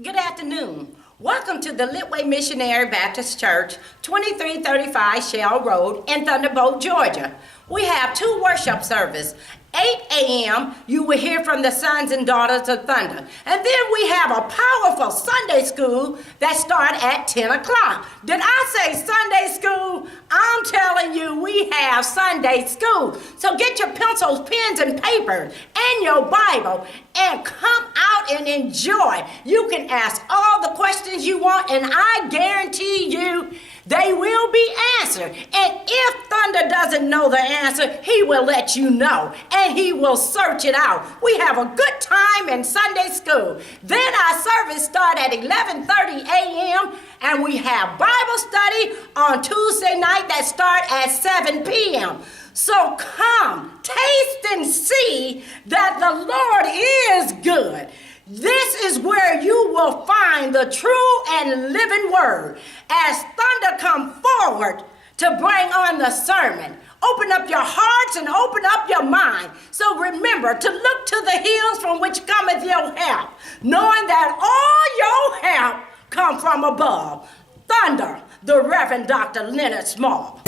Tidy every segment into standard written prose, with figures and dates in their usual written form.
Good afternoon. Welcome to the Litway Missionary Baptist Church, 2335 Shell Road in Thunderbolt, Georgia. We have two worship services. 8 a.m., you will hear from the sons and daughters of Thunder. And then we have a powerful Sunday school that starts at 10 o'clock. Did I say Sunday school? I'm telling you, we have Sunday school. So get your pencils, pens, and paper, and your Bible, and come out and enjoy. You can ask all the questions you want, and I guarantee you, they will be answered. And if Thunder doesn't know the answer, he will let you know. And he will search it out. We have a good time in Sunday school. Then our service starts at 11:30 a.m. and we have Bible study on Tuesday night that starts at 7 p.m. So come, taste and see that the Lord is good. This is where you will find the true and living word. As Thunder come forward to bring on the sermon, open up your hearts and open up your mind. So remember to look to the hills from which cometh your help, knowing that all your help come from above. Thunder, the Reverend Dr. Leonard Small.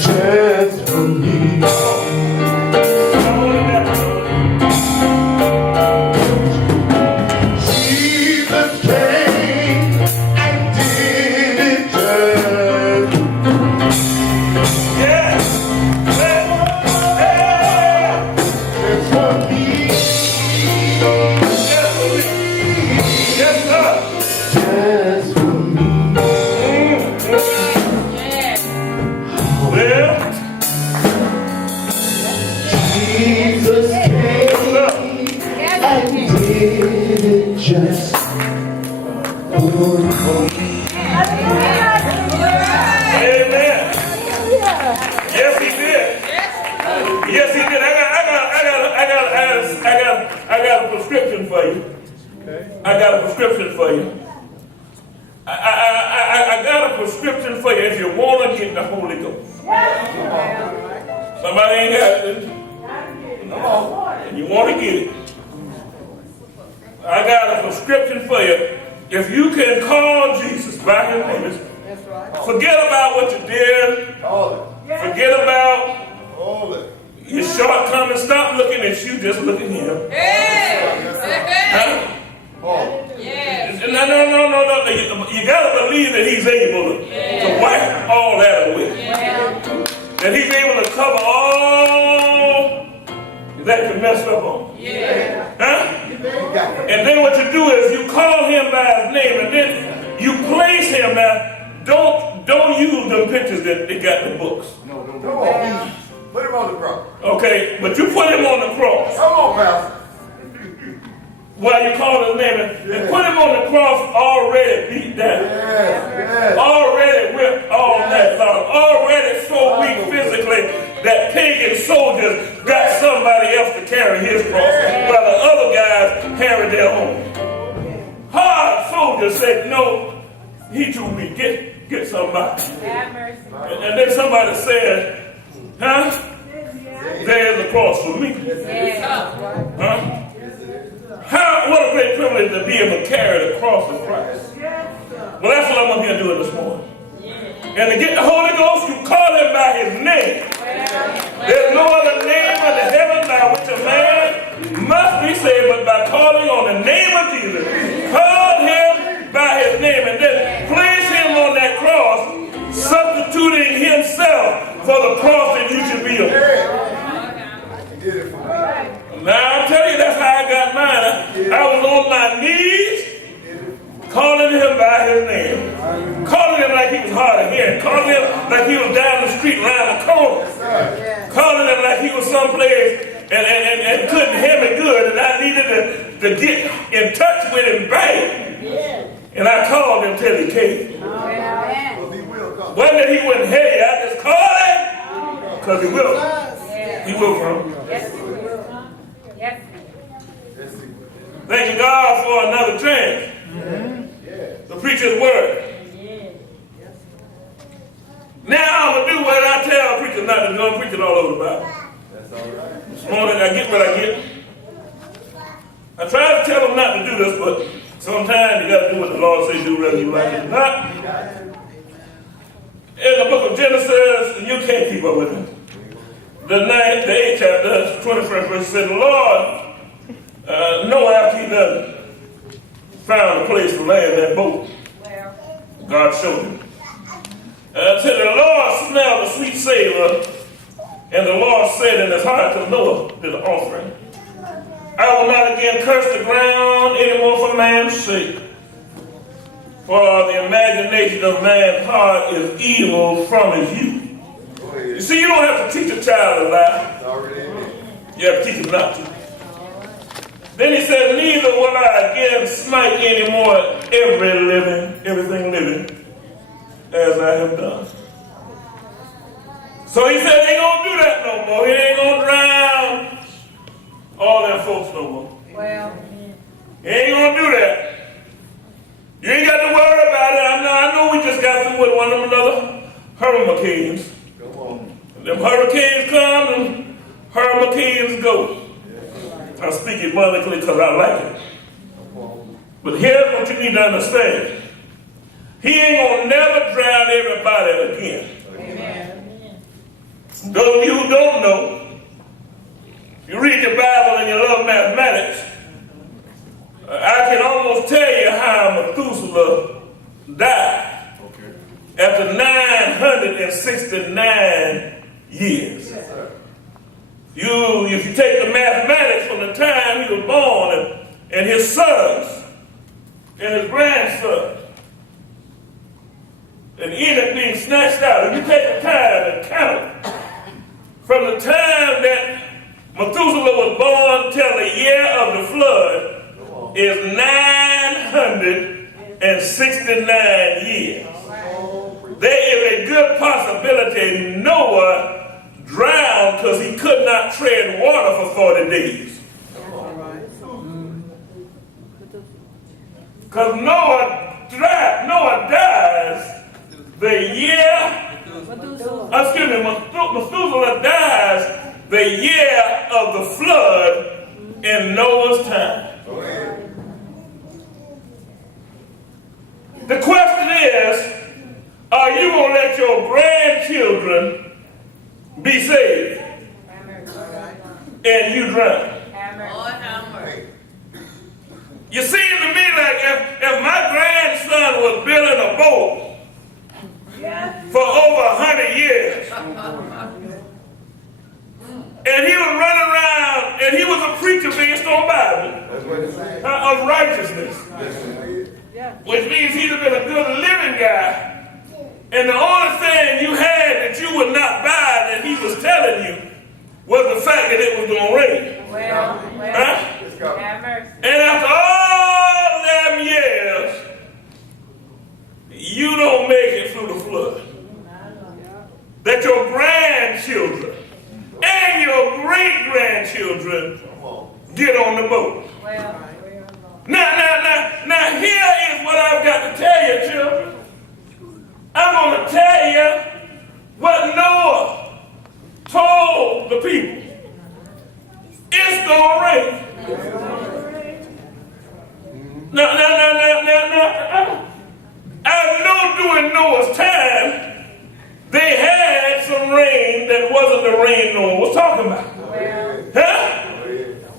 Just for me. Jesus came and did it just. Yeah. Just for me. Yes, sir. Just for me. Well, Jesus came and did it just for me. Amen. Yes, he did. Yes, he did. I got a prescription for you. I got a prescription for you. I got a prescription for you if you want to get the Holy Ghost. Somebody ain't got it. No. And you want to get it. I got a prescription for you. If you can call Jesus by his name, forget about what you did. Forget about your shortcomings. Stop looking at you, just look at him. Huh? No. You gotta believe that he's able to wipe all that away. That he's able to cover all that you messed up on. Huh? And then what you do is you call him by his name, and then you place him now. Don't use the pictures that they got in the books. No. Put him on the cross. Okay, but you put him on the cross. Come on, Pastor. While you call his name and put him on the cross already beat down. Already whipped all that out. Already so weak physically that pagan soldiers got somebody else to carry his cross while the other guys carried their own. Hard soldiers said, no, he too weak. Get somebody. And then somebody said, huh? There's a cross for me. Huh? What a great privilege to be able to carry the cross of Christ. Well, that's what I'm going to do this morning. And to get the Holy Ghost, you call him by his name. There's no other name under heaven by which a man must be saved but by calling on the name of Jesus. Call him by his name and then place him on that cross, substituting himself for the cross that you should be on. Now, I'll tell you, that's how I got mine. I was on my knees, calling him by his name. Calling him like he was hard of hearing. Calling him like he was down the street, around the corner. Calling him like he was someplace and couldn't hear me good, and I needed to get in touch with him bad. And I called him till he came. Wasn't that he wouldn't hear you, I just called him, because he will. He will come. Thank God for another chance. The preach his word. Now I'm going to do what I tell preachers not to do. I'm preaching all over the Bible. That's all right. This morning I get what I get. I try to tell them not to do this, but sometimes you got to do what the Lord says do, whether you like it or not. In the book of Genesis, and you can't keep up with it. The 8th chapter, 21st verse said, the Lord, Noah after he done found a place to land that boat. God showed him. Said the Lord smelled a sweet savor, and the Lord said in his heart to Noah, did an offering, I will not again curse the ground anymore for man's sake. For the imagination of man's heart is evil from his youth. You see, you don't have to teach a child a lie. You have to teach him not to. Then he said, neither will I again smite anymore everything living, as I have done. So he said, he ain't going to do that no more. He ain't going to drown all them folks no more. Well, He ain't going to do that. You ain't got to worry about it. I know we just got through with one of them other hurricanes. Come on. Them hurricanes come and hurricanes go. I speak it biblically because I like it. But here's what you need to understand. He ain't going to never drown everybody again. amen. Those of you who don't know, you read your Bible and you love mathematics, I can almost tell you how Methuselah died after 969 years. If you take the mathematics from the time he was born and his sons and his grandson, and Enoch being snatched out, if you take the time and count it, from the time that Methuselah was born till the year of the flood is 969 years. There is a good possibility Noah drowned because he could not tread water for 40 days. Because Noah dies the year, Methuselah dies the year of the flood in Noah's time. The question is, are you going to let your grandchildren be saved and you drown? You seem to me like if my grandson was building a boat for over 100 years, and he was running around, and he was a preacher based on Bible, of righteousness, which means he'd have been a good living guy, and the only thing you had that you would not buy that he was telling you was the fact that it was going to rain. Huh? And after all them years, you don't make it through the flood. That your grandchildren and your great-grandchildren get on the boat. Now, here is what I've got to tell you, children. I'm going to tell you what Noah told the people. It's going to rain. Now, I know during Noah's time, they had some rain that wasn't the rain Noah was talking about. Huh?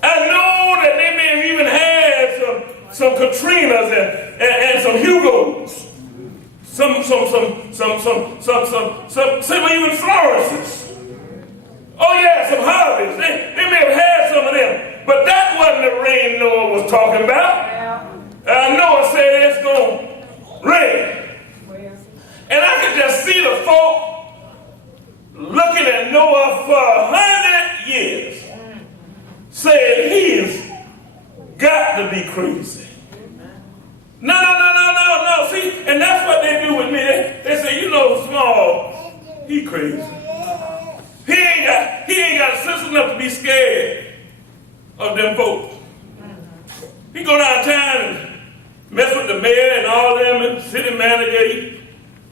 I know that they may have even had some Katrinas and some Hugos, some even Florences. Oh yeah, some Harveys. They may have had some of them, but that wasn't the rain Noah was talking about. Noah said it's going to rain. And I could just see the folk looking at Noah for 100 years, saying he's got to be crazy. No. See, and that's what they do with me. They say, you know, Small, he crazy. He ain't got sense enough to be scared of them folks. He go downtown and mess with the mayor and all them and city manager. You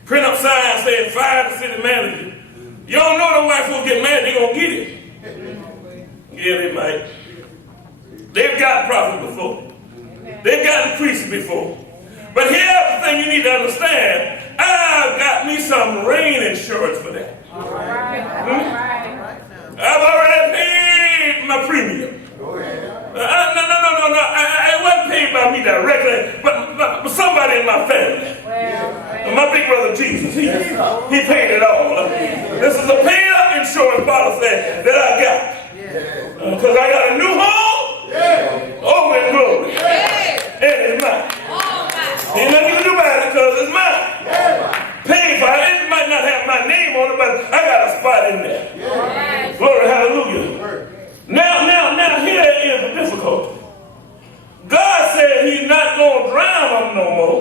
print up signs saying fire the city manager. You don't know the white folks get mad, they gonna get it. Yeah, they might. They've gotten prophets before. They've gotten priests before. But here's the thing you need to understand. I've got me some rain insurance for that. I've already paid my premium. No. It wasn't paid by me directly, but somebody in my family. My big brother Jesus, he paid it all. This is a paid up insurance policy that I got. Because I got a new home over in glory. And it's mine. Ain't nothing you can do about it because it's mine. Paid for it. It might not have my name on it, but I got a spot in there. Glory, hallelujah. Now here is the difficulty. God said he's not going to drown them no more.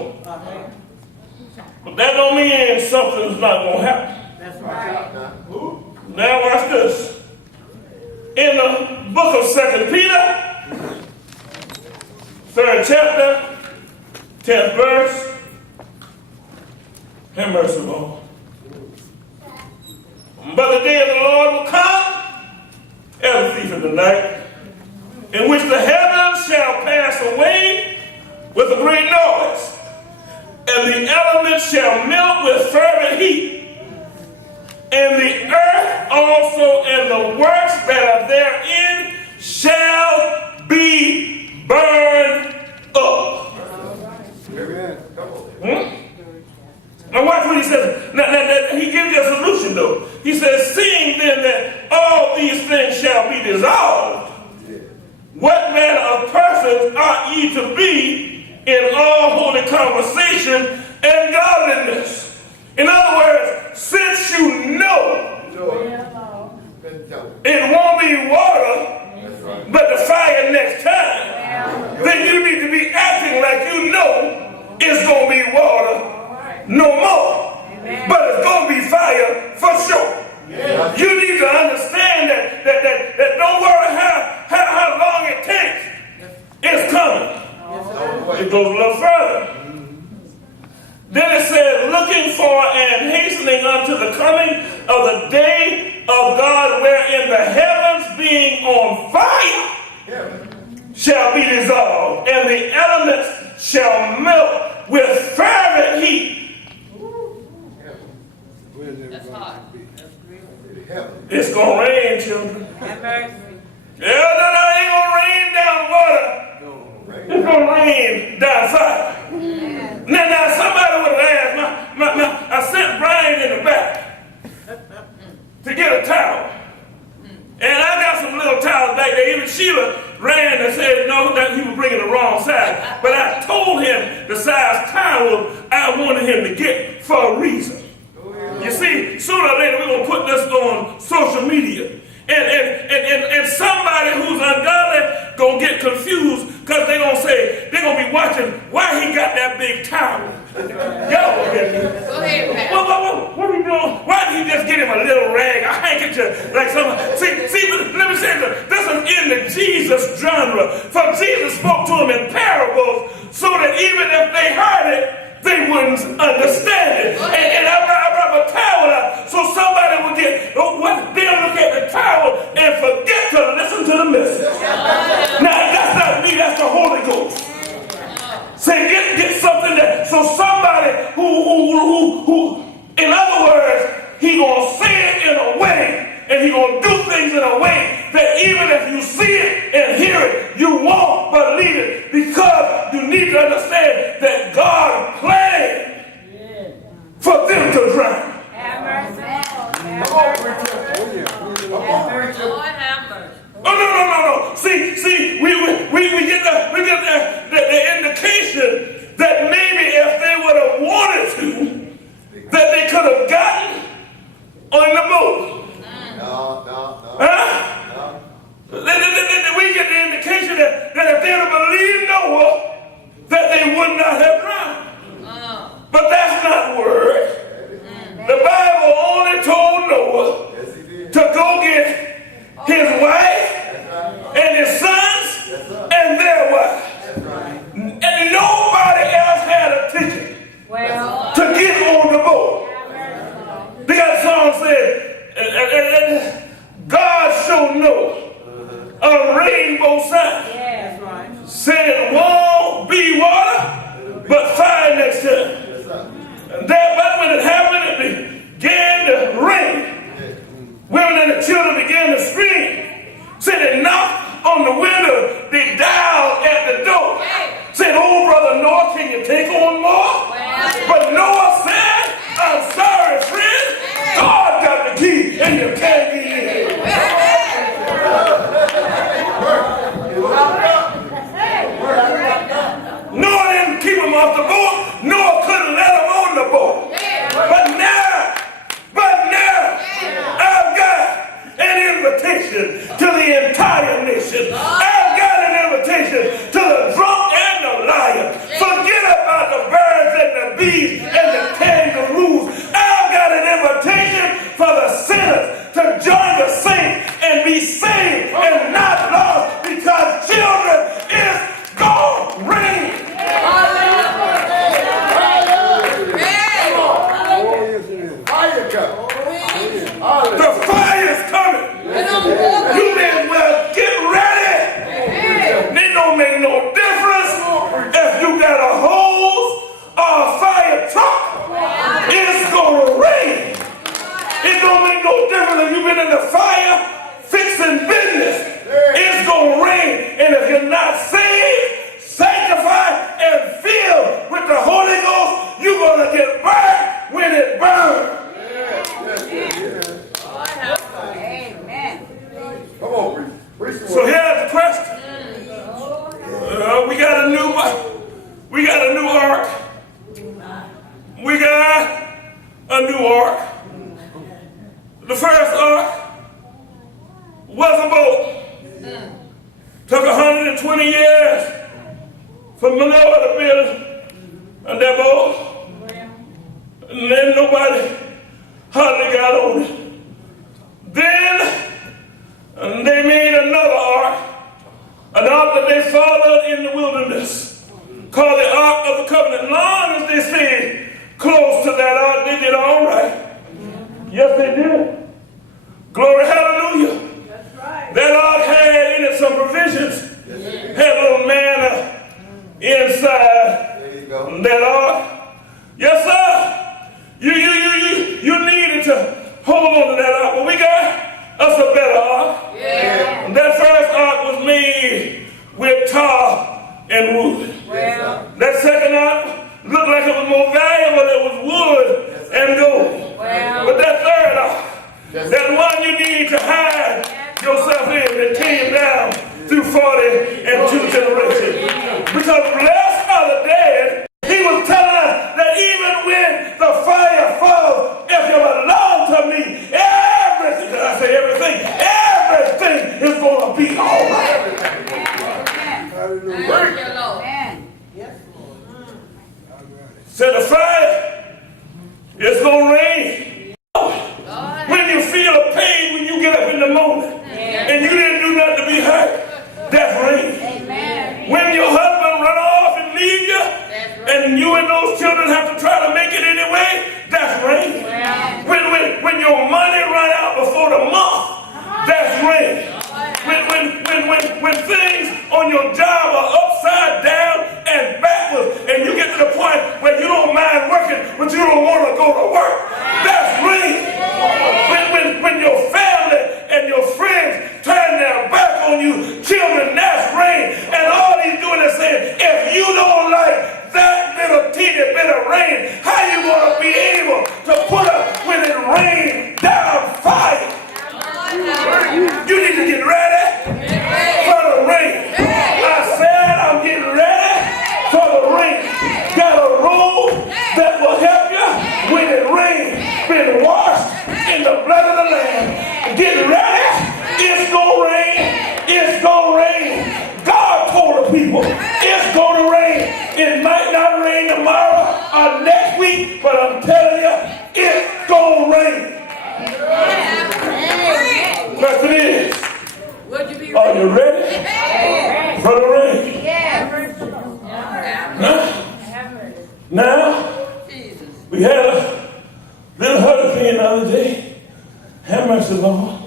But that don't mean something's not going to happen. That's right. Now watch this. In the book of 2 Peter, 3rd chapter, 10th verse, have mercy, Lord. But the day of the Lord will come as a thief in the night, in which the heavens shall pass away with a great noise, and the elements shall melt with fervent heat, and the earth also and the works that are therein shall be burned up. Now watch what he says. Now, he gives you a solution though. He says, seeing then that all these things shall be dissolved, what manner of persons ought ye to be in all holy conversation and godliness? In other words, since you know it won't be water, but the fire next time, then you need to be acting like you know it's going to be water no more, but it's going to be fire for sure. You need to understand that don't worry how long it takes. It's coming. It goes a little further. Then it says, looking for and hastening unto the coming of the day of God, wherein the heavens being on fire shall be dissolved, and the elements shall melt with fervent heat. That's hot. It's going to rain, children. Have mercy. Yeah, that ain't going to rain down water. It's going to rain down fire. Now, somebody would have asked, I sent Brian in the back to get a towel. And I got some little towels back there. Even Sheila ran and said, no, that he was bringing the wrong size. But I told him the size towel I wanted him to get for a reason. You see, sooner or later we're going to put this on social media. And somebody who's ungodly going to get confused because they're going to say, they're going to be watching why he got that big towel. Y'all will get me. Go ahead, Pat. What are you doing? Why did he just get him a little rag, a handkerchief, like something? See, let me say this is in the Jesus genre. For Jesus spoke to them in parables so that even if they heard it, they wouldn't understand it. And I brought a towel out so somebody would get, they'll look at the towel and forget to listen to the message. Now, that's not me, that's the Holy Ghost. Say, get something that, so somebody who, in other words, he gonna say it in a way, and he gonna do things in a way that even if you see it and hear it, you won't believe it, because you need to understand that God planned for them to drown. Have mercy. Have mercy. Lord, have mercy. Oh, no. See, we get the indication that maybe if they would have wanted to, that they could have gotten on the boat. No. Huh? We get the indication that if they had believed Noah, that they would not have drowned. the boat. They got a song said, God showed Noah a rainbow sign. Said, won't be water, but fire next time. And but when it happened, it began to rain. Women and the children began to scream. Said they knocked on the window, they dialed at the door. Said, oh, brother Noah, can you take on more? But Noah said, I'm sorry, friend. God got the key, and you can't get in. Noah didn't keep him off the boat. Noah couldn't let him on the boat. But now, I've got an invitation to the entire nation. I've got an invitation to the drunk and the liar. Forget about the birds and the bees and the kangaroos. I've got an invitation for the sinners to join the saints and be saved and not lost, because children is gonna rain. The fire's coming. You may well get ready. It don't make no difference if you got a hose or a fire truck. It's gonna rain. It don't make no difference if you've been in the fire fixing business. It's gonna rain. And if you're not saved, sanctified, and filled with the Holy Ghost, you're gonna get burned when it burns. Amen. Come on, preach. So here's the question. We got a new ark. We got a new ark. The first ark was a boat. Took 120 years for Manoah to build that boat. And then nobody hardly got on it. Then they made another ark, an ark that they followed in the wilderness, called the Ark of the Covenant. As long as they stayed close to that ark, they did all right. Yes, they did. Glory, hallelujah. That's right. That ark had in it some provisions. Had a little manna inside that ark. Yes, sir. You needed to hold on to that ark, but we got us a better ark. Yeah. And that first ark was made with tar and wood. Well. That second ark looked like it was more valuable. It was wood and gold. Well. But that third ark, that one you need to hide yourself in, that came down through 42 generations. Because blessed are the dead. He was telling us that even when the fire falls, if you belong to me, everything, did I say everything? Everything is going to be all right. Thank you, Lord. So the fire is going to rain. When you feel a pain when you get up in the morning and you didn't do nothing to be hurt, that's rain. When your husband run off and leave you, and you and those children have to try to make it anyway, that's rain. When your money run out before the month, that's rain. When things on your job are upside down and backwards, and you get to the point where you don't mind working, but you don't want to go to work, that's rain. When your family and your friends turn their back on you, children, that's rain. And all he's doing is saying, if you don't like that little teeny bit of rain, how you going to be able to put up when it rains down fire? You need to get ready for the rain. I said I'm getting ready for the rain. Got a robe that will help you when it rains. Been washed in the blood of the Lamb. Get ready. It's going to rain. It's going to rain. God told the people it's going to rain. It might not rain tomorrow or next week, but I'm telling you, it's going to rain. Question is, are you ready for the rain? Huh? Now, we had Little hurricane the other day. Have mercy, Lord.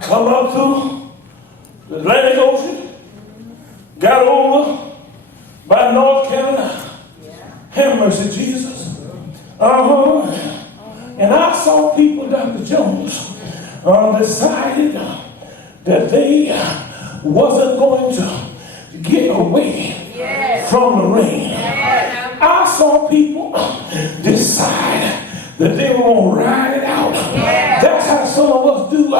Come up through the Atlantic Ocean. Got over by North Carolina. Have mercy, Jesus. And I saw people, Dr. Jones, decided that they wasn't going to get away from the rain. I saw people decide that they were going to ride it out. That's how some of us do.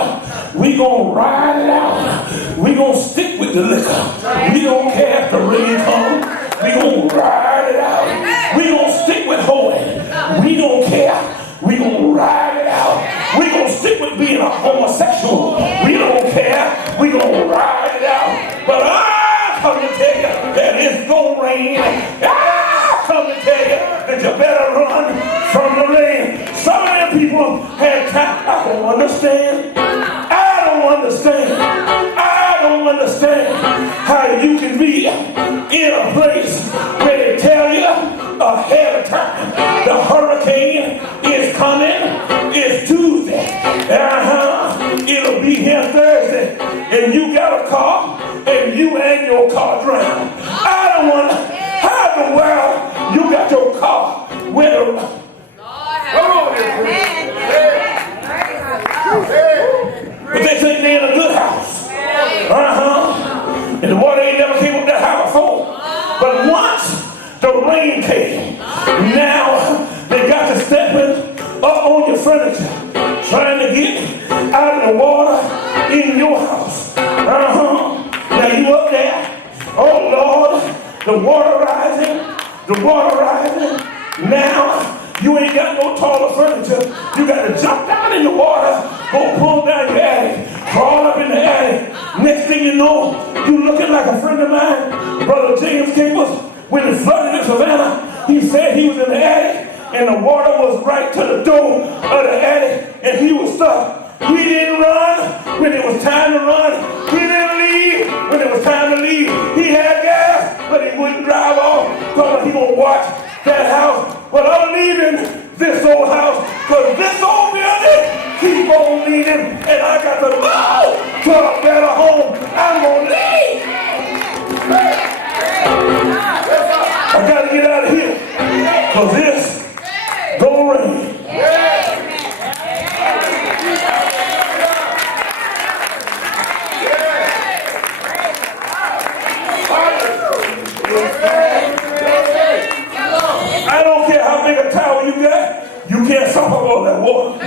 We going to ride it out. We going to stick with the liquor. We don't care if the rain comes. We going to ride it out. We going to stick with hoeing. We don't care. We going to ride it out. We going to stick with being a homosexual. We don't care. We going to ride it out. But I come to tell you that it's going to rain. I come to tell you that you better run from the rain. Some of them people had time. I don't understand. I don't understand. I don't understand how you can be in a place where they tell you ahead of time the hurricane is coming. It's Tuesday. It'll be here Thursday. And you got a car and you and your car drowned. I don't wonder how in the world you got your car with a but they think they're in a good house. And the water ain't never came up that high before. But once the rain came, now they got to stepping up on your furniture, trying to get out of the water in your house. Now you up there. Oh Lord, the water rising, the water rising. Now you ain't got no taller furniture. You got to jump down in the water, go pull down your attic, crawl up in the attic. Next thing you know, you looking like a friend of mine, Brother James Campbell, when it flooded in Savannah. He said he was in the attic and the water was right to the door of the attic and he was stuck. He didn't run when it was time to run. He didn't leave when it was time to leave. He had gas, but he wouldn't drive off. So he gonna watch that house. But I'm leaving this old house because this old building keep on leaving, and I got to go to a better home. I'm gonna leave. I got to get out of here because this gonna rain. I don't care how big a tower you got, you can't stop up all that water.